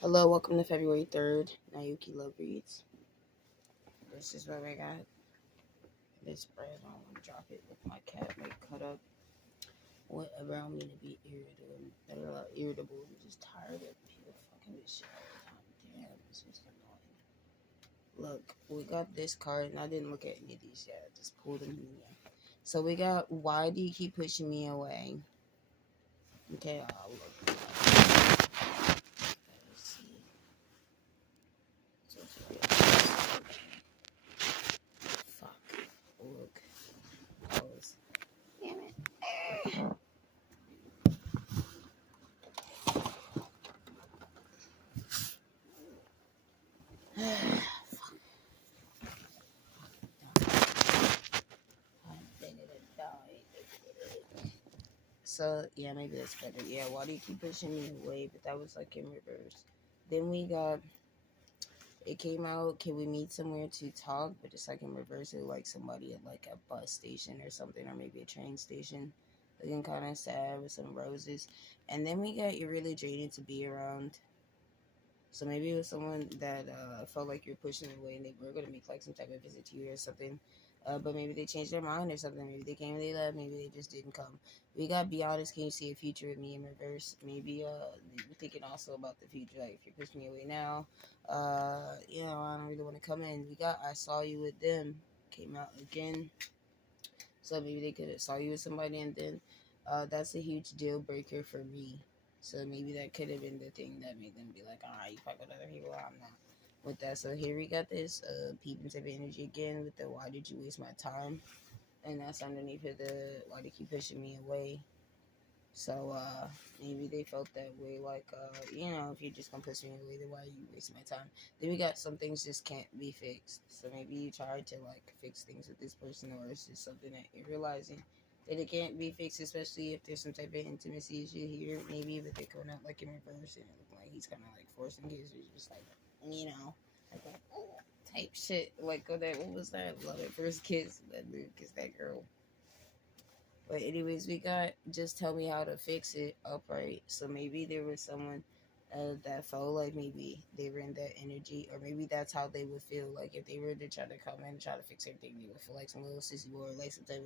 Hello, welcome to February 3rd. Naoki Love Reads. This is what I got. This bread, I don't want to drop it with my cat, like cut up. Whatever, I don't mean to be irritable. I'm just tired of people fucking this shit all the time. Damn, it's just annoying. Look, we got this card, and I didn't look at any of these yet. I just pulled them in the end. So we got, why do you keep pushing me away? Okay, I'll look. Let's see. So fuck. Look. Close. Damn it. So yeah, maybe that's better. Yeah, why do you keep pushing me away? But that was like in reverse. Then we got, it came out, can we meet somewhere to talk? But it's like in reverse, it like somebody at like a bus station or something, or maybe a train station, looking kind of sad with some roses. And then we got, you're really draining to be around. So maybe it was someone that felt like you're pushing away, and they were going to make like some type of visit to you or something. But maybe they changed their mind or something. Maybe they came and they left. Maybe they just didn't come. We got, be honest, can you see a future with me in reverse? Maybe you're thinking also about the future. Like if you're pushing me away now, I don't really want to come in. We got, I saw you with them. Came out again. So maybe they could have saw you with somebody, and then that's a huge deal breaker for me. So maybe that could have been the thing that made them be like, all right, you fuck with other people, I'm not with that. So here we got this peeping type of energy again with the why did you waste my time? And that's underneath of the why they keep pushing me away. So maybe they felt that way, like if you're just gonna push me away, then why you waste my time? Then we got some things just can't be fixed. So maybe you try to like fix things with this person, or it's just something that you're realizing that it can't be fixed, especially if there's some type of intimacy issue here, maybe, but they're coming out like in reverse, and it look like he's kind of like forcing his, just like like that type shit. Like what was that? Love at first kiss. That dude kissed that girl. But anyways, we got, just tell me how to fix it upright. So maybe there was someone that felt like maybe they were in that energy, or maybe that's how they would feel. Like if they were to try to come in and try to fix everything, they would feel like some little sissy boy, or like some type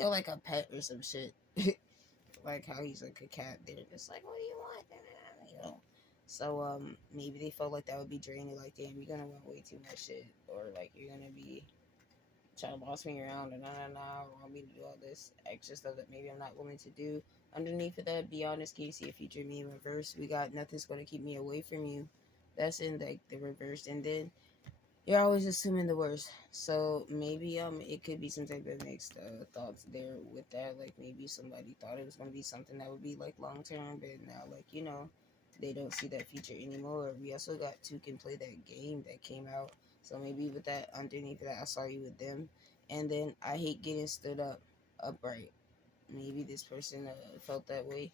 of, like a pet or some shit. Like how he's like a cat. They're just like, what do you want? So maybe they felt like that would be draining. Like, damn, you're gonna want way too much shit, or like you're gonna be trying to boss me around, and want me to do all this extra stuff that maybe I'm not willing to do. Underneath of that, be honest, can you see a future me in reverse? We got, nothing's going to keep me away from you. That's in like the reverse. And then you're always assuming the worst. So maybe it could be some type of mixed thoughts there with that. Like maybe somebody thought it was going to be something that would be like long term, but now like they don't see that future anymore. We also got two can play that game that came out. So maybe with that, underneath that, I saw you with them. And then I hate getting stood up upright. Maybe this person felt that way.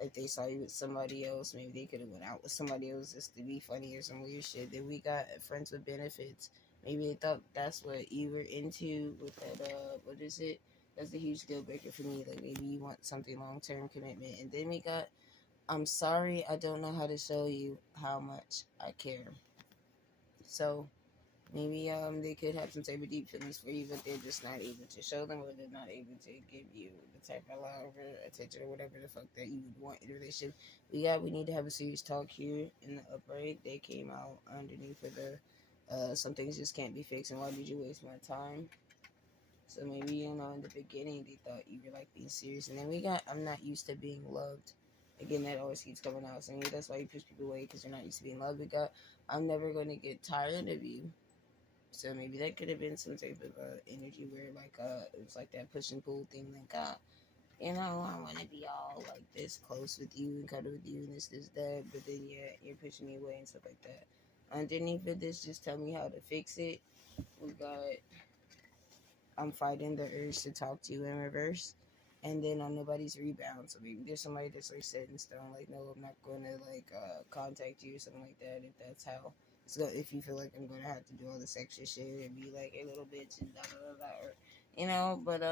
Like they saw you with somebody else, maybe they could have went out with somebody else just to be funny or some weird shit. Then we got friends with benefits. Maybe they thought that's what you were into with that. What is it? That's a huge deal breaker for me. Like maybe you want something long term commitment. And then we got, I'm sorry, I don't know how to show you how much I care. So maybe they could have some type of deep feelings for you, but they're just not able to show them, or they're not able to give you the type of love or attention or whatever the fuck that you would want in a relationship. We need to have a serious talk here in the upright. They came out underneath of the some things just can't be fixed, and why did you waste my time? So maybe in the beginning they thought you were like being serious, and then we got, I'm not used to being loved. Again, that always keeps coming out. So maybe that's why you push people away, because you're not used to being loved. We got, I'm never going to get tired of you. So maybe that could have been some type of energy where like it was like that push and pull thing. Like I want to be all like this close with you and cuddle with you and this that. But then you're pushing me away and stuff like that. Underneath of this, just tell me how to fix it. We got, I'm fighting the urge to talk to you in reverse. And then on nobody's rebound. So maybe there's somebody that's like set in stone, like, no, I'm not going to like contact you or something like that, if that's how. So if you feel like I'm going to have to do all this extra shit and be like a little bitch and da da da da, or but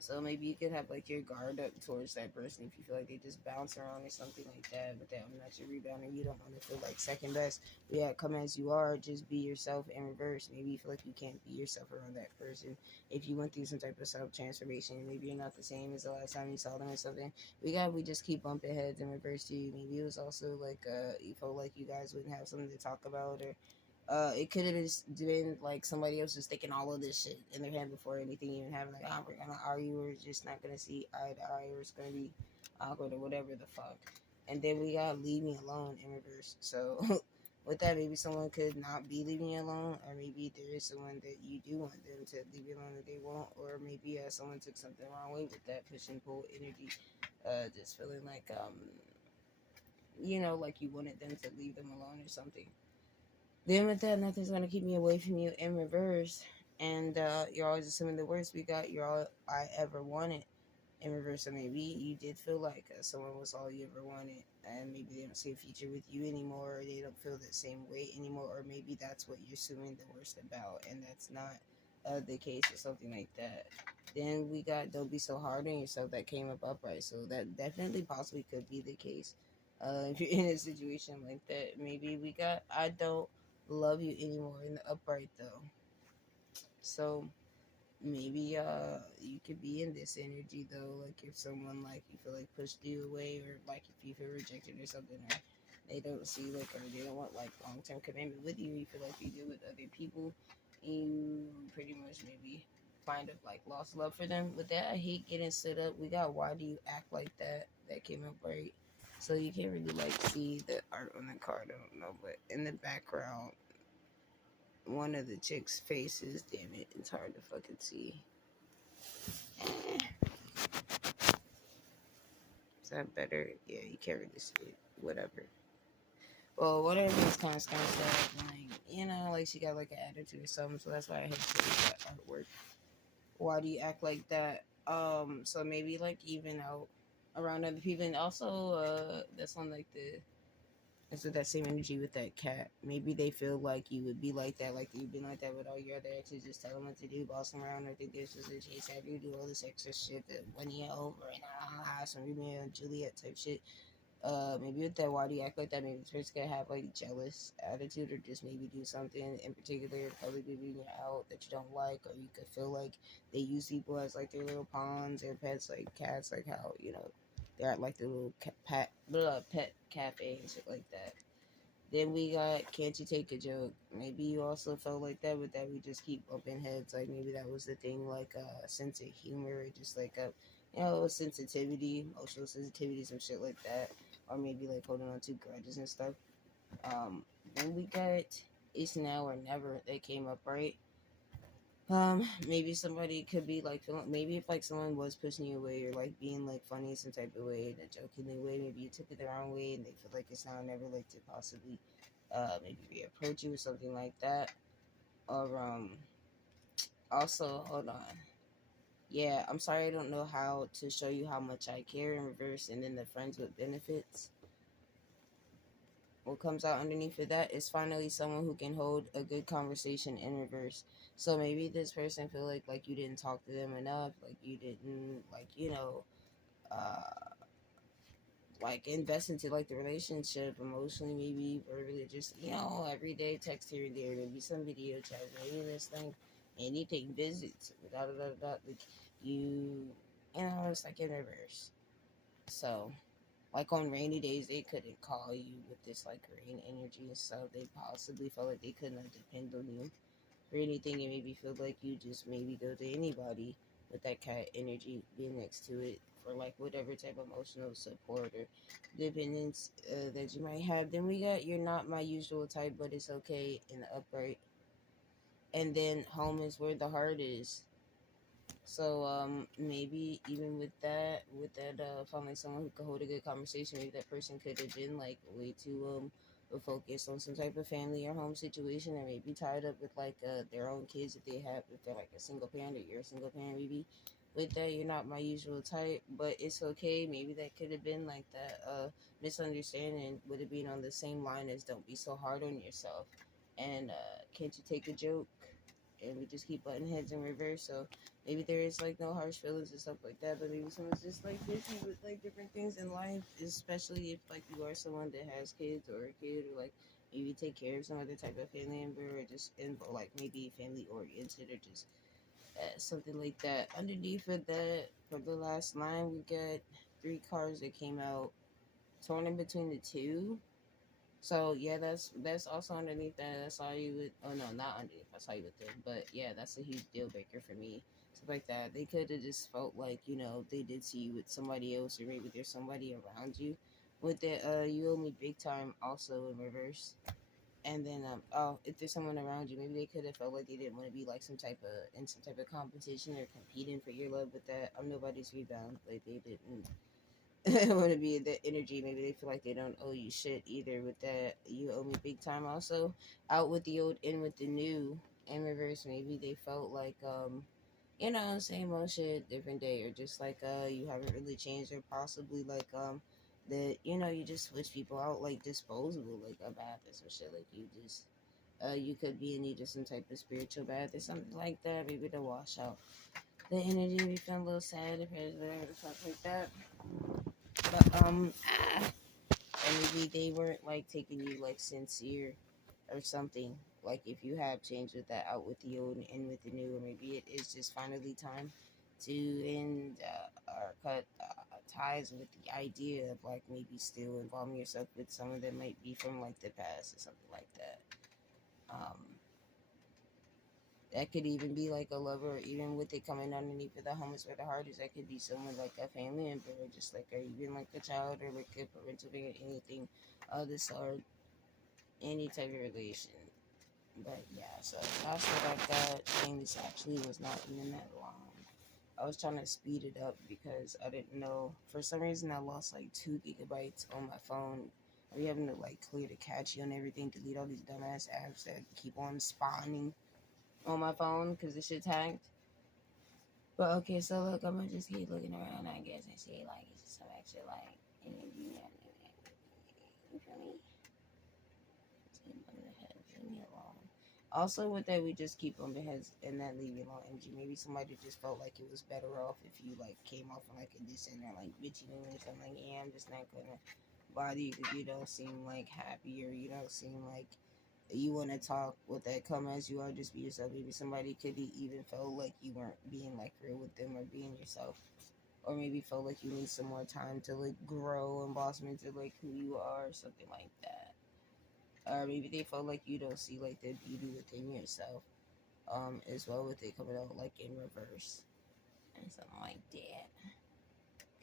So maybe you could have like your guard up towards that person if you feel like they just bounce around or something like that. But that I'm not your rebounder. You don't want to feel like second best. But yeah, come as you are. Just be yourself in reverse. Maybe you feel like you can't be yourself around that person. If you went through some type of self transformation, maybe you're not the same as the last time you saw them or something. We just keep bumping heads in reverse to you. Maybe it was also like you felt like you guys wouldn't have something to talk about, or it could have been like somebody else was thinking all of this shit in their head before anything even happened. Like, oh, we're gonna argue, or just not gonna see eye to eye, or it's gonna be awkward, or whatever the fuck. And then we got leave me alone in reverse. So, with that, maybe someone could not be leaving you alone, or maybe there is someone that you do want them to leave you alone that they won't, or maybe someone took something wrong way with that push and pull energy. Just feeling like, like you wanted them to leave them alone or something. Then with that, nothing's gonna keep me away from you in reverse. And you're always assuming the worst. We got you're all I ever wanted in reverse. So maybe you did feel like someone was all you ever wanted, and maybe they don't see a future with you anymore, or they don't feel the same way anymore, or maybe that's what you're assuming the worst about, and that's not the case, or something like that. Then we got don't be so hard on yourself. That came up upright, so that definitely possibly could be the case. If you're in a situation like that, maybe we got I don't love you anymore in the upright though. So maybe you could be in this energy though, like if someone like you feel like pushed you away, or like if you feel rejected or something, or they don't see like, or they don't want like long-term commitment with you, you feel like you do with other people, you pretty much maybe kind of like lost love for them. With that, I hate getting stood up. We got why do you act like that came up right. So you can't really like see the art on the card, I don't know, but in the background one of the chicks' faces. Damn it, it's hard to fucking see. Is that better? Yeah, you can't really see it. Whatever. Well, whatever is kind of sad. Like, like she got like an attitude or something. So that's why I hate to see that artwork. Why do you act like that? So maybe like even out around other people, and also that's on like the it's with that same energy with that cat. Maybe they feel like you would be like that, like you've been like that with all your other exes. Just tell them what to do, boss them around, or think this is a chase after you do all this extra shit that won you over and some Romeo and Juliet type shit. Maybe with that, why do you act like that? Maybe this person could have like jealous attitude, or just maybe do something in particular, probably be you out that you don't like, or you could feel like they use people as like their little pawns or pets, like cats, like how they're at like the little pet cafe and shit like that. Then we got can't you take a joke? Maybe you also felt like that, but that we just keep bumping heads. Like maybe that was the thing, like a sense of humor, or just like a sensitivity, emotional sensitivity, some shit like that, or maybe like holding on to grudges and stuff. Then we got it's now or never that came up right. Maybe somebody could be like feeling, maybe if like someone was pushing you away, or like being like funny some type of way, in a jokingly way, maybe you took it the wrong way, and they feel like it's now never like to possibly maybe reapproach you or something like that. Or also hold on. Yeah, I'm sorry I don't know how to show you how much I care in reverse, and then the friends with benefits. What comes out underneath of that is finally someone who can hold a good conversation in reverse. So maybe this person feel like you didn't talk to them enough, like you didn't uh like invest into like the relationship emotionally, maybe verbally, just every day text here and there, maybe some video chat, maybe this thing, anything, visits, like you it's like in reverse. So like on rainy days, they couldn't call you with this like rain energy and stuff. They possibly felt like they couldn't depend on you for anything, and maybe feel like you just maybe go to anybody with that cat energy being next to it for like whatever type of emotional support or dependence that you might have. Then we got you're not my usual type, but it's okay in the upright. And then home is where the heart is. So maybe even with that finding someone who could hold a good conversation, maybe that person could have been like way too focused on some type of family or home situation, or maybe tied up with like their own kids if they have, if they're like a single parent, or you're a single parent. Maybe with that you're not my usual type, but it's okay. Maybe that could have been like that misunderstanding would have been on the same line as don't be so hard on yourself, and can't you take a joke? and we just keep butting heads in reverse. So maybe there is like no harsh feelings and stuff like that, but maybe someone's just like busy with like different things in life, especially if like you are someone that has kids or a kid, or like maybe take care of some other type of family member, or just in like maybe family oriented, or just something like that. Underneath of that, for the last line, we got 3 cards that came out, torn in between the two. So yeah, that's also underneath that. I saw you with, oh no, not underneath. I saw you with them, but yeah, that's a huge deal breaker for me. Stuff like that. They could have just felt like, you know, they did see you with somebody else, or maybe there's somebody around you. With that, you owe me big time. Also in reverse. And then, oh, if there's someone around you, maybe they could have felt like they didn't want to be like some type of in some type of competition or competing for your love. With that, I'm nobody's rebound. Like they didn't want to be in that energy. Maybe they feel like they don't owe you shit either. With that, you owe me big time. Also, out with the old, in with the new. In reverse, maybe they felt like you know, same old shit, different day, or just like you haven't really changed, or possibly like that, you know, you just switch people out like disposable, like a bath or some shit. Like you just you could be in need of some type of spiritual bath or something like that, maybe to wash out the energy if you feel a little sad, depressed, whatever, something like that. But or maybe they weren't like taking you like sincere or something. Like if you have changed with that, out with the old and in with the new, or maybe it is just finally time to end or cut ties with the idea of like maybe still involving yourself with someone that might be from like the past or something like that. Um, that could even be like a lover, or even with it coming underneath of the homies where the heart is, that could be someone like a family member, or just like a, even like a child, or like a parental figure, anything of the sort, any type of relation. But yeah, so that's what I got. And this actually was not even that long. I was trying to speed it up because I didn't know. For some reason, I lost like 2 gigabytes on my phone. I'll be having to like clear the cache and everything, delete all these dumbass apps that keep on spawning on my phone because this shit's hacked. But okay, so look, I'm gonna just keep looking around, I guess, and see like it's just some extra like energy. You feel me? Leave me alone. Also, with that, we just keep on the heads and that leave you alone energy. Maybe somebody just felt like it was better off if you like came off on like a dissent or like bitching or something. Like, yeah, I'm just not gonna bother you because you don't seem like happy, or you don't seem like you want to talk. With that, come as you are, just be yourself. Maybe somebody could even felt like you weren't being like real with them or being yourself, or maybe felt like you need some more time to like grow and blossom into like who you are, or something like that. Or maybe they felt like you don't see like the beauty within yourself, as well, with it coming out like in reverse and something like that.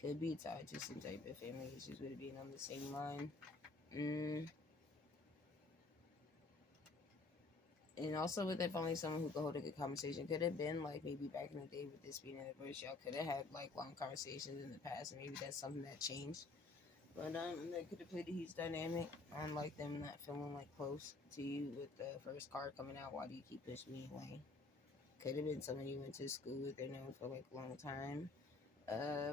Could be tied to some type of family issues with it being on the same line. And also with it finding someone who could hold a good conversation, could have been like maybe back in the day with this being in reverse, y'all could have had like long conversations in the past, and maybe that's something that changed. But that could have played a huge dynamic on like them not feeling like close to you with the first card coming out. Why do you keep pushing me away? Could have been someone you went to school with or known for like a long time.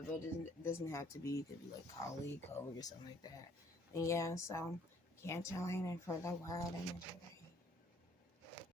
But it doesn't have to be. It could be like colleague, coworker, something like that. And yeah, so can't tell later for the world and everything.